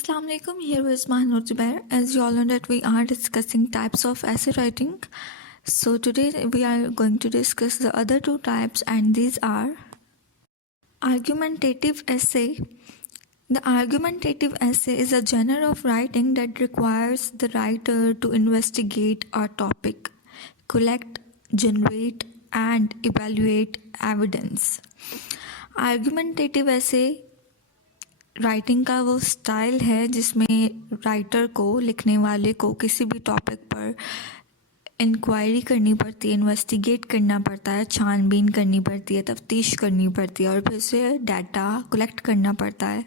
Assalamu alaikum, here is Mahnur Zubair. As you all know that we are discussing types of essay writing. So today we are going to discuss the other two types, and these are argumentative essay. The argumentative essay is a genre of writing that requires the writer to investigate a topic, collect, generate and evaluate evidence. Argumentative essay writing का वो style है जिसमें writer को, लिखने वाले को किसी भी टॉपिक पर इंक्वायरी करनी पड़ती है, इन्वेस्टिगेट करना पड़ता है, छानबीन करनी पड़ती है, तफ्तीश करनी पड़ती है और फिर से डाटा कलेक्ट करना पड़ता है,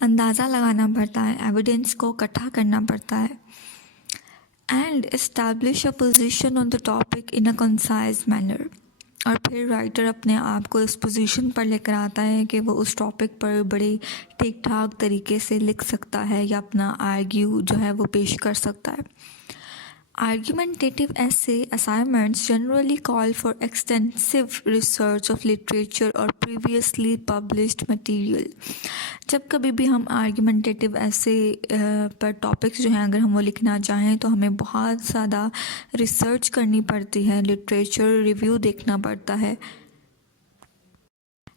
अंदाज़ा लगाना पड़ता है, एविडेंस को इकट्ठा करना पड़ता है and establish a position on the topic in a concise manner. और फिर राइटर अपने आप को इस पोजीशन पर लेकर आता है कि वो उस टॉपिक पर बड़े ठीक ठाक तरीके से लिख सकता है या अपना आर्ग्यू जो है वो पेश कर सकता है। Argumentative essay assignments generally call for extensive research of literature or previously published material. जब कभी भी हम argumentative essay पर टॉपिक्स जो हैं अगर हम वो लिखना चाहें तो हमें बहुत ज़्यादा रिसर्च करनी पड़ती है, लिटरेचर रिव्यू देखना पड़ता है।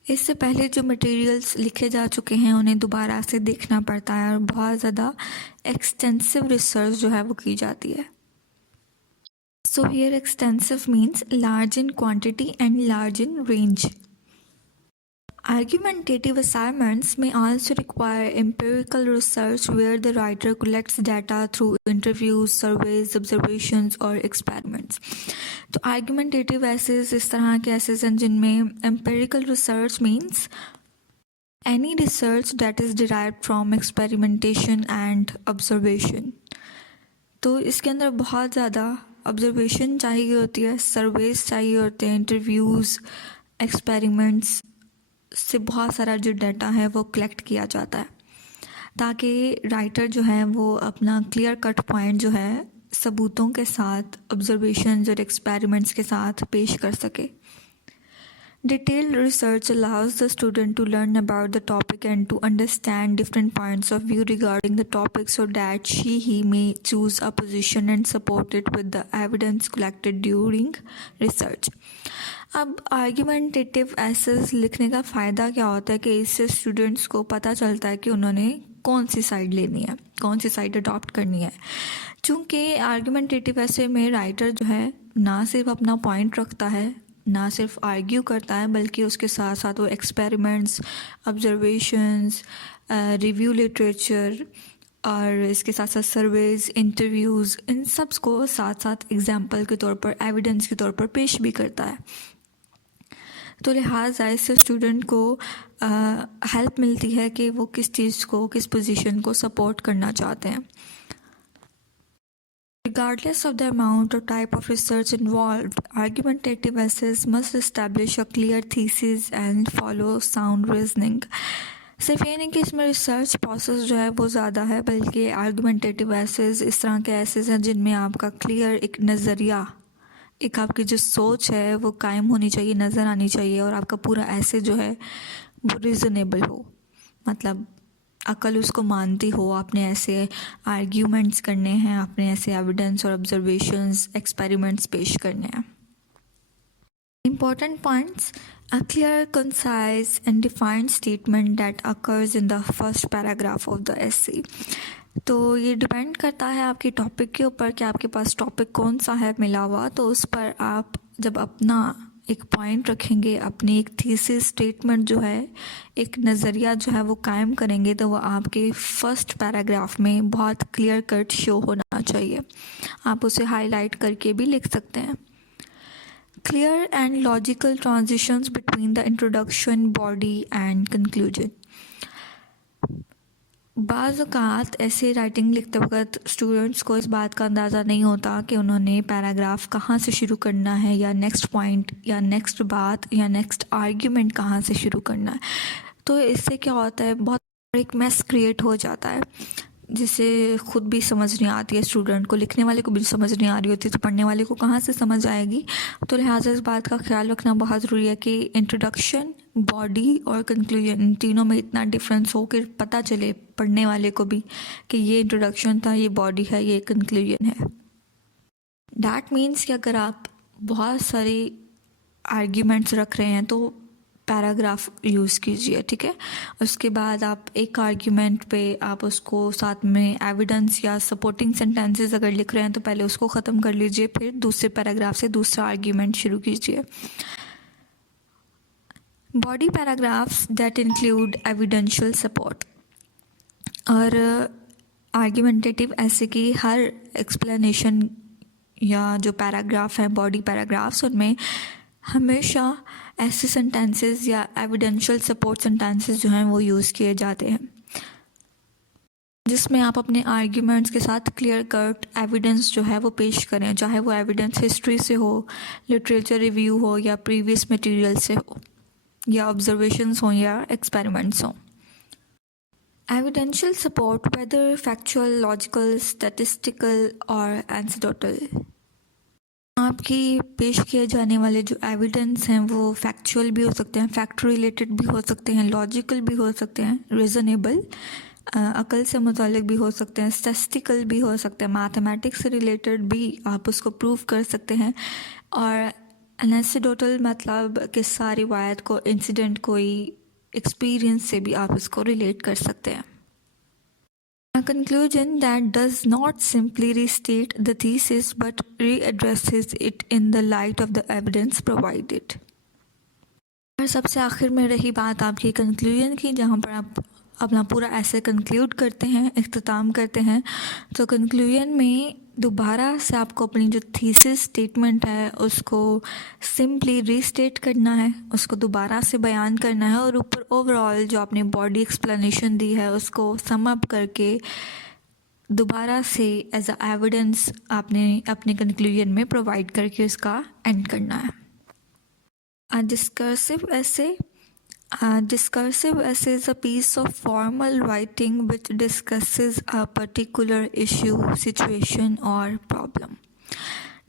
इससे पहले जो मटेरियल्स लिखे जा चुके हैं उन्हें दोबारा से देखना पड़ता है और बहुत ज़्यादा एक्सटेंसिव रिसर्च जो है वो की जाती है। So here extensive means large in quantity and large in range. Argumentative assignments may also require empirical research where the writer collects data through interviews, surveys, observations or experiments. तो argumentative essays इस तरह के essays हैं जिनमें empirical research means any research that is derived from experimentation and observation. तो इसके अंदर बहुत ज़्यादा ऑब्जर्वेशन चाहिए होती है, सर्वेस चाहिए होते हैं, इंटरव्यूज़, एक्सपेरिमेंट्स से बहुत सारा जो डाटा है वो कलेक्ट किया जाता है ताकि राइटर जो है वो अपना क्लियर कट पॉइंट जो है सबूतों के साथ, ऑब्जर्वेशंस और एक्सपेरिमेंट्स के साथ पेश कर सके। Detailed research allows the student to learn about the topic and to understand different points of view regarding the topic so that he may choose a position and support it with the evidence collected during research. अब argumentative assess लिखने का फ़ायदा क्या होता है कि इससे students को पता चलता है कि उन्होंने कौन सी साइड लेनी है, कौन सी साइड अडॉप्ट करनी है। चूँकि आर्ग्यूमेंटेटिव एसे में राइटर जो है ना सिर्फ अपना पॉइंट रखता है, ना सिर्फ आर्ग्यू करता है, बल्कि उसके साथ साथ वो एक्सपेरिमेंट्स, ऑब्जर्वेशंस, रिव्यू लिटरेचर और इसके साथ साथ सर्वेज, इंटरव्यूज़, इन सब को साथ साथ एग्जाम्पल के तौर पर, एविडेंस के तौर पर पेश भी करता है। तो लिहाजा इससे स्टूडेंट को हेल्प मिलती है कि वो किस चीज़ को, किस पोजीशन को सपोर्ट करना चाहते हैं। Regardless of the amount or type of research involved, argumentative essays must establish a clear thesis and follow sound reasoning. सिर्फ ये नहीं कि इसमें रिसर्च प्रोसेस जो है वो ज़्यादा है, बल्कि आर्गूमेंटेटिव एसेस इस तरह के एसेस हैं जिनमें आपका क्लियर एक नज़रिया, एक आपकी जो सोच है वो कायम होनी चाहिए, नज़र आनी चाहिए और आपका पूरा ऐसे जो है वो रीज़नेबल हो, मतलब अकल उसको मानती हो। आपने ऐसे आर्ग्यूमेंट्स करने हैं, आपने ऐसे एविडेंस और ऑब्जर्वेशंस, एक्सपेरिमेंट्स पेश करने हैं। Important points: a clear, concise and defined statement that occurs in the first paragraph of the essay. तो ये डिपेंड करता है आपके टॉपिक के ऊपर कि आपके पास टॉपिक कौन सा है मिला हुआ, तो उस पर आप जब अपना एक पॉइंट रखेंगे, अपनी एक थीसिस स्टेटमेंट जो है, एक नज़रिया जो है वो कायम करेंगे, तो वो आपके फर्स्ट पैराग्राफ में बहुत क्लियर कट शो होना चाहिए। आप उसे हाईलाइट करके भी लिख सकते हैं। Clear and logical transitions between the introduction, body and conclusion. बाज़ औक़ात ऐसे राइटिंग लिखते वक्त स्टूडेंट्स को इस बात का अंदाज़ा नहीं होता कि उन्होंने पैराग्राफ कहाँ से शुरू करना है, या नेक्स्ट पॉइंट या नेक्स्ट बात या नेक्स्ट आर्ग्यूमेंट कहाँ से शुरू करना है। तो इससे क्या होता है, बहुत एक मेस क्रिएट हो जाता है। जिसे खुद भी समझ नहीं आती है स्टूडेंट को, लिखने वाले को भी समझ नहीं आ रही होती, तो पढ़ने वाले को कहाँ से समझ आएगी। तो लिहाजा इस बात का ख्याल रखना बहुत ज़रूरी है कि इंट्रोडक्शन, बॉडी और कंक्लूजन, इन तीनों में इतना डिफरेंस हो कि पता चले पढ़ने वाले को भी कि ये इंट्रोडक्शन था, ये बॉडी है, ये कंक्लूजन है। डैट मीन्स कि अगर आप बहुत सारे आर्ग्यूमेंट्स रख रहे हैं तो पैराग्राफ यूज़ कीजिए, ठीक है। उसके बाद आप एक आर्ग्यूमेंट पे आप उसको साथ में एविडेंस या सपोर्टिंग सेंटेंसेस अगर लिख रहे हैं तो पहले उसको ख़त्म कर लीजिए, फिर दूसरे पैराग्राफ से दूसरा आर्ग्यूमेंट शुरू कीजिए। Body paragraphs that include evidential support और आर्ग्यूमेंटेटिव, ऐसे कि हर एक्सप्लेनेशन या जो पैराग्राफ है बॉडी पैराग्राफ्स, उनमें हमेशा ऐसे सेंटेंसेस या एविडेंशियल सपोर्ट सेंटेंसेस जो हैं वो यूज़ किए जाते हैं जिसमें आप अपने आर्ग्यूमेंट्स के साथ क्लियर कट एविडेंस जो है वो पेश करें, चाहे वो एविडेंस हिस्ट्री से हो, लिटरेचर रिव्यू हो या प्रीवियस मटेरियल से हो, या ऑब्जर्वेशंस हो या एक्सपेरिमेंट्स हो। Evidential support whether factual, logical, statistical और एंसिडोटल, आपकी पेश किए जाने वाले जो एविडेंस हैं वो फैक्चुअल भी हो सकते हैं, फैक्ट रिलेटेड भी हो सकते हैं, लॉजिकल भी हो सकते हैं, रीज़नेबल, अकल से मुतालिक भी हो सकते हैं, स्टैटिस्टिकल भी हो सकते हैं, मैथमेटिक्स से रिलेटेड भी आप उसको प्रूव कर सकते हैं, और एनेक्डोटल मतलब किस्सा, रिवायत को, इंसिडेंट, कोई एक्सपीरियंस से भी आप इसको रिलेट कर सकते हैं। A conclusion that does not simply restate the thesis but readdresses it in the light of the evidence provided. और सबसे आखिर में रही बात आपकी कंक्लूजन की, जहाँ पर आप अपना पूरा ऐसे कंक्लूड करते हैं, इख्तिताम करते हैं। तो कंक्लूजन में दोबारा से आपको अपनी जो थीसिस स्टेटमेंट है उसको सिंपली रीस्टेट करना है, उसको दोबारा से बयान करना है, और ऊपर ओवरऑल जो आपने बॉडी एक्सप्लेनेशन दी है उसको सम अप करके दोबारा से एज अ एविडेंस आपने अपने कंक्लूजन में प्रोवाइड करके उसका एंड करना है। Discursive essay. Discursive essay is a piece of formal writing which discusses a particular issue, situation or problem.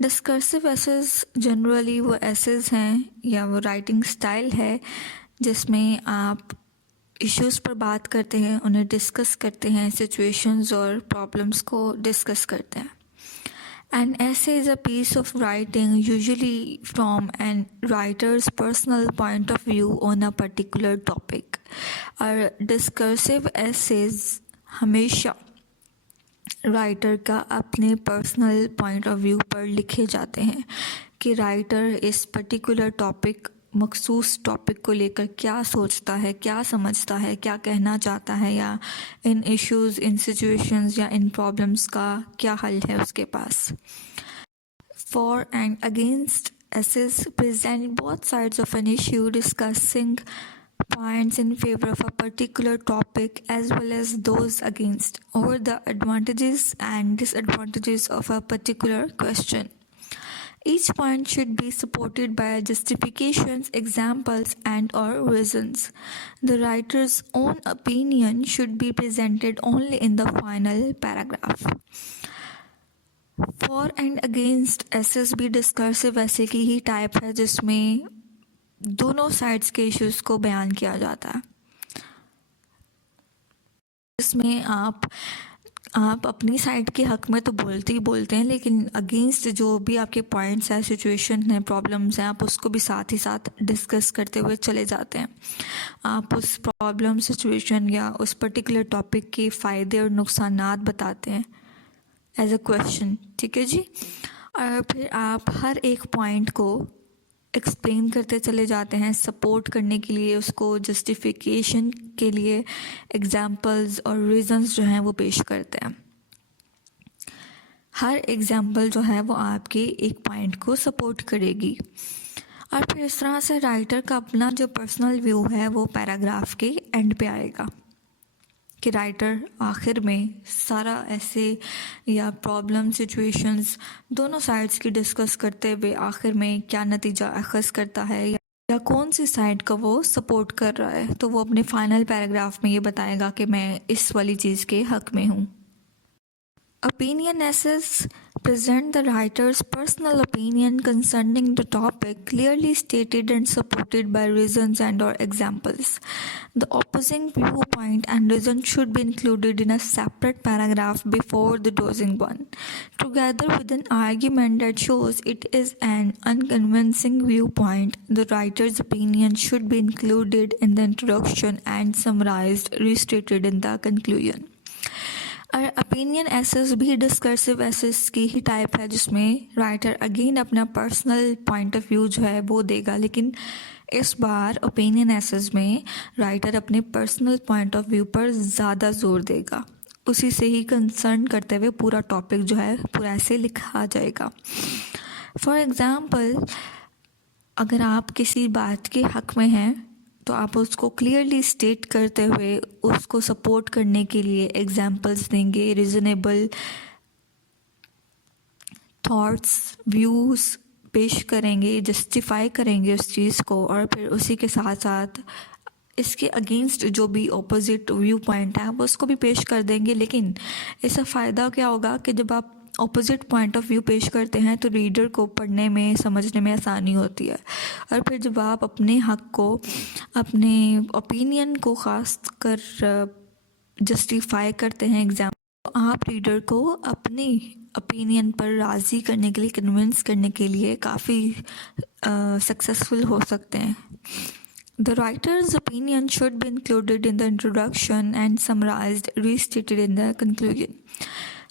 Discursive essays generally वो essays हैं या वो writing style है जिसमें आप issues पर बात करते हैं, उन्हें discuss करते हैं, situations और problems को discuss करते हैं। An essay is a piece of writing usually from an writer's personal point of view on a particular topic. और discursive essays हमेशा राइटर का अपने पर्सनल पॉइंट ऑफ व्यू पर लिखे जाते हैं कि राइटर इस पर्टिकुलर टॉपिक, मखसूस टॉपिक को लेकर क्या सोचता है, क्या समझता है, क्या कहना चाहता है, या इन इश्यूज़, इन सिचुएशंस या इन प्रॉब्लम्स का क्या हल है उसके पास। For and against essays present both sides of an issue, discussing points in favor of a particular topic as well as those against, or the advantages and disadvantages of a particular question. Each point should be supported by justifications, examples, and/or reasons. The writer's own opinion should be presented only in the final paragraph. For and against essays भी discursive ऐसे की ही type है जिसमें दोनों sides के issues को बयान किया जाता है, जिसमें आप अपनी साइड के हक में तो बोलते ही बोलते हैं, लेकिन अगेंस्ट जो भी आपके पॉइंट्स हैं, सिचुएशन हैं, प्रॉब्लम्स हैं, आप उसको भी साथ ही साथ डिस्कस करते हुए चले जाते हैं। आप उस प्रॉब्लम, सिचुएशन या उस पर्टिकुलर टॉपिक के फ़ायदे और नुकसानात बताते हैं एज अ क्वेश्चन, ठीक है जी। और फिर आप हर एक पॉइंट को एक्सप्लेन करते चले जाते हैं, सपोर्ट करने के लिए, उसको जस्टिफिकेशन के लिए एग्जांपल्स और रीजंस जो हैं वो पेश करते हैं। हर एग्जांपल जो है वो आपके एक पॉइंट को सपोर्ट करेगी। और फिर इस तरह से राइटर का अपना जो पर्सनल व्यू है वो पैराग्राफ के एंड पे आएगा कि राइटर आखिर में सारा ऐसे या प्रॉब्लम, सिचुएशंस दोनों साइड्स की डिस्कस करते हुए आखिर में क्या नतीजा अखज़ करता है या कौन सी साइड का वो सपोर्ट कर रहा है, तो वो अपने फाइनल पैराग्राफ में ये बताएगा कि मैं इस वाली चीज़ के हक़ में हूँ। Opinion essays present the writer's personal opinion concerning the topic, clearly stated and supported by reasons and/or examples. The opposing viewpoint and reason should be included in a separate paragraph before the closing one, together with an argument that shows it is an unconvincing viewpoint. The writer's opinion should be included in the introduction and summarized, restated in the conclusion. और opinion assess भी discursive assess की ही type है, जिसमें writer again अपना personal point of view जो है वो देगा, लेकिन इस बार ओपिनियन एसेस में राइटर अपने पर्सनल पॉइंट ऑफ व्यू पर ज़्यादा जोर देगा, उसी से ही कंसर्न करते हुए पूरा टॉपिक जो है पूरा ऐसे लिखा जाएगा. फॉर एग्ज़ाम्पल, अगर आप किसी बात के हक़ में हैं तो आप उसको क्लियरली स्टेट करते हुए उसको सपोर्ट करने के लिए एग्जाम्पल्स देंगे, रीज़नेबल थॉट्स, व्यूज़ पेश करेंगे, जस्टिफाई करेंगे उस चीज़ को, और फिर उसी के साथ साथ इसके अगेंस्ट जो भी ऑपोजिट व्यू पॉइंट है वो उसको भी पेश कर देंगे. लेकिन इसका फ़ायदा क्या होगा कि जब आप ऑपोजिट पॉइंट ऑफ व्यू पेश करते हैं तो रीडर को पढ़ने में, समझने में आसानी होती है. और फिर जब आप अपने हक़ को, अपने ओपिनियन को ख़ास कर जस्टिफाई करते हैं एग्जाम्पल, तो आप रीडर को अपनी ओपिनियन पर राज़ी करने के लिए, कन्विंस करने के लिए काफ़ी सक्सेसफुल हो सकते हैं. The writer's opinion should be included in the introduction and summarized, restated in the conclusion.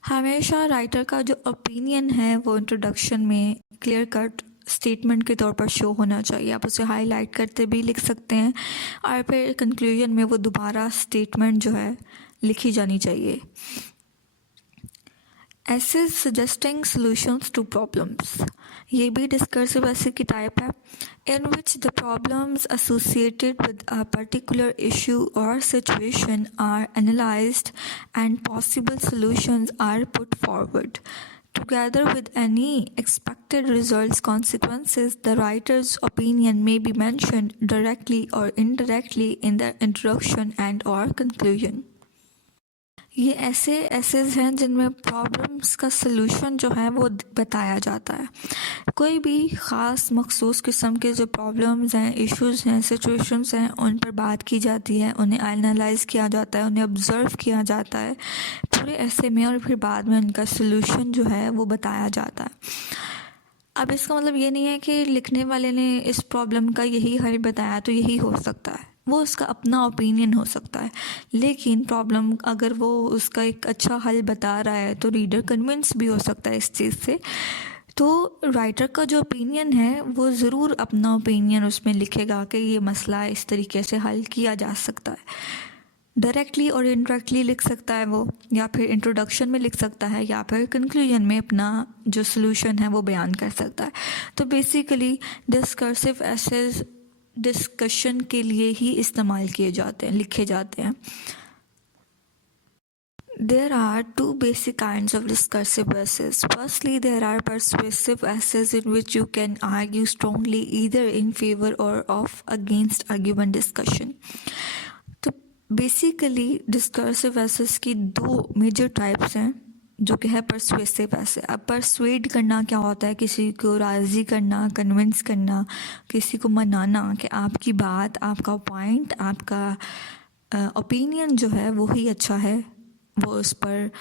हमेशा राइटर का जो ओपिनियन है वो इंट्रोडक्शन में क्लियर कट स्टेटमेंट के तौर पर शो होना चाहिए. आप उसे हाईलाइट करते भी लिख सकते हैं, और फिर कंक्लूजन में वो दोबारा स्टेटमेंट जो है लिखी जानी चाहिए. Essays suggesting solutions to problems. ये भी डिस्कर्सिव ऐसे की टाइप है, in which the problems associated with a particular issue or situation are analyzed and possible solutions are put forward. Together with any expected results, consequences, the writer's opinion may be mentioned directly or indirectly in the introduction and or conclusion. ये ऐसे essays हैं जिनमें problems का solution जो है वो बताया जाता है. कोई भी ख़ास मखसूस किस्म के जो प्रॉब्लम्स हैं, इश्यूज़ हैं, सिचुएशंस हैं, उन पर बात की जाती है, उन्हें एनालाइज किया जाता है, उन्हें ऑब्ज़र्व किया जाता है पूरे ऐसे में, और फिर बाद में उनका सलूशन जो है वो बताया जाता है. अब इसका मतलब ये नहीं है कि लिखने वाले ने इस प्रॉब्लम का यही हल बताया तो यही हो सकता है, वो उसका अपना ओपिनियन हो सकता है. लेकिन प्रॉब्लम अगर वो उसका एक अच्छा हल बता रहा है तो रीडर कन्विंस भी हो सकता है इस चीज़ से. तो राइटर का जो ओपिनियन है वो ज़रूर अपना ओपिनियन उसमें लिखेगा कि ये मसला इस तरीके से हल किया जा सकता है. डायरेक्टली और इनडायरेक्टली लिख सकता है वो, या फिर इंट्रोडक्शन में लिख सकता है, या फिर कंक्लूजन में अपना जो सलूशन है वो बयान कर सकता है. तो बेसिकली डिस्कर्सिव एसेज डिस्कशन के लिए ही इस्तेमाल किए जाते हैं, लिखे जाते हैं. There are two basic kinds of discursive essays. Firstly, there are persuasive essays in which you can argue strongly either in favor or of against argument discussion. तो बेसिकली डिस्कर्सिव एसेस की दो मेजर टाइप्स हैं, जो कि है persuasive ऐसे. अब persuade करना क्या होता है? किसी को राज़ी करना, कन्विंस करना, किसी को मनाना कि आपकी बात, आपका पॉइंट, आपका ओपिनियन जो है वो ही अच्छा है, वो उस पर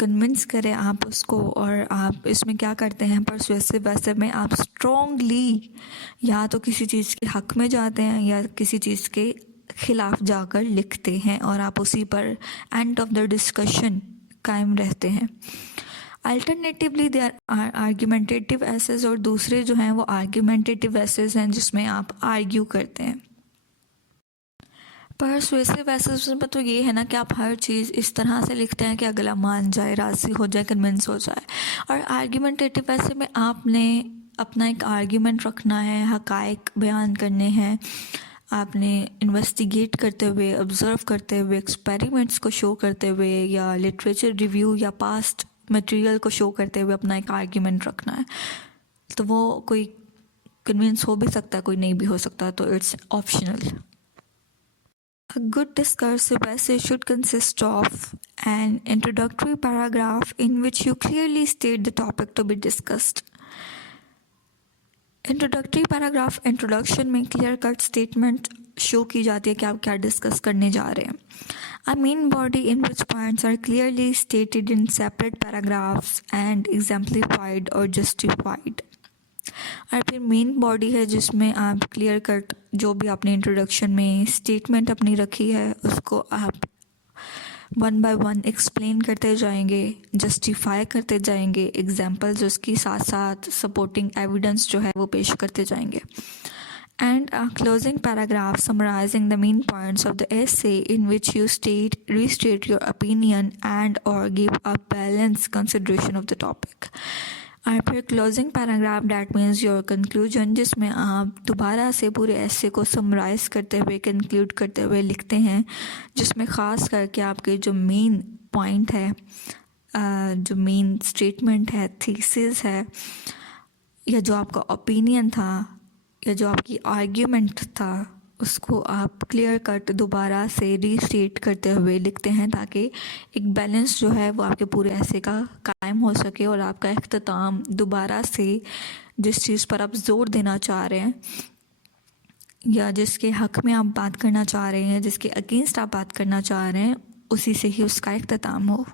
कन्विंस करें आप उसको. और आप इसमें क्या करते हैं, परसुएसिव ऐसे में आप स्ट्रॉन्गली या तो किसी चीज़ के हक़ में जाते हैं या किसी चीज़ के ख़िलाफ़ जाकर लिखते हैं, और आप उसी पर एंड ऑफ द डिस्कशन कायम रहते हैं. Alternatively there are argumentative essays, और दूसरे जो हैं वो आर्ग्यूमेंटेटिव एसेज हैं जिसमें आप आर्ग्यू करते हैं. परसुएसिव एसेज में तो ये है ना कि आप हर चीज़ इस तरह से लिखते हैं कि अगला मान जाए, राज़ी हो जाए, कन्विंस हो जाए. और आर्ग्यूमेंटेटिव ऐसे में आपने अपना एक आर्ग्यूमेंट रखना है, हक़ाइक़ बयान करने हैं, आपने इन्वेस्टिगेट करते हुए, ऑब्ज़र्व करते हुए, एक्सपेरिमेंट्स को शो करते हुए, या लिटरेचर रिव्यू या पास्ट मटेरियल को शो करते हुए अपना एक आर्ग्यूमेंट रखना है. तो वो कोई कन्विंस हो भी सकता है, कोई नहीं भी हो सकता, तो it's optional. A good discursive essay should consist of an introductory paragraph in which you clearly state the topic to be discussed. Introductory paragraph introduction में क्लियर कट स्टेटमेंट शो की जाती है कि आप क्या डिस्कस करने जा रहे हैं. A main body in which points are clearly stated in separate paragraphs and exemplified or justified. और फिर मेन बॉडी है जिसमें आप क्लियर कट जो भी आपने इंट्रोडक्शन में स्टेटमेंट अपनी रखी है उसको आप वन बाय वन एक्सप्लेन करते जाएंगे, जस्टिफाई करते जाएंगे, एग्जाम्पल्स उसकी साथ साथ सपोर्टिंग एविडेंस जो है वो पेश करते जाएंगे. And a closing paragraph summarizing the main points of the essay in which you restate your opinion and or give a balanced consideration of the topic. और फिर closing paragraph that means your conclusion जिसमें आप दोबारा से पूरे ऐसे को summarise करते हुए कंक्लूड करते हुए लिखते हैं, जिसमें ख़ास करके आपके जो मेन पॉइंट है, जो मेन स्टेटमेंट है, थीसिस है, या जो आपका ओपिनियन था या जो आपकी आर्ग्यूमेंट था उसको आप क्लियर कट दोबारा से रीस्टेट करते हुए लिखते हैं ताकि एक बैलेंस जो है वो आपके पूरे ऐसे का कायम हो सके और आपका इख्तिताम दोबारा से जिस चीज़ पर आप ज़ोर देना चाह रहे हैं या जिसके हक़ में आप बात करना चाह रहे हैं, जिसके अगेंस्ट आप बात करना चाह रहे हैं, उसी से ही उसका इख्तिताम हो.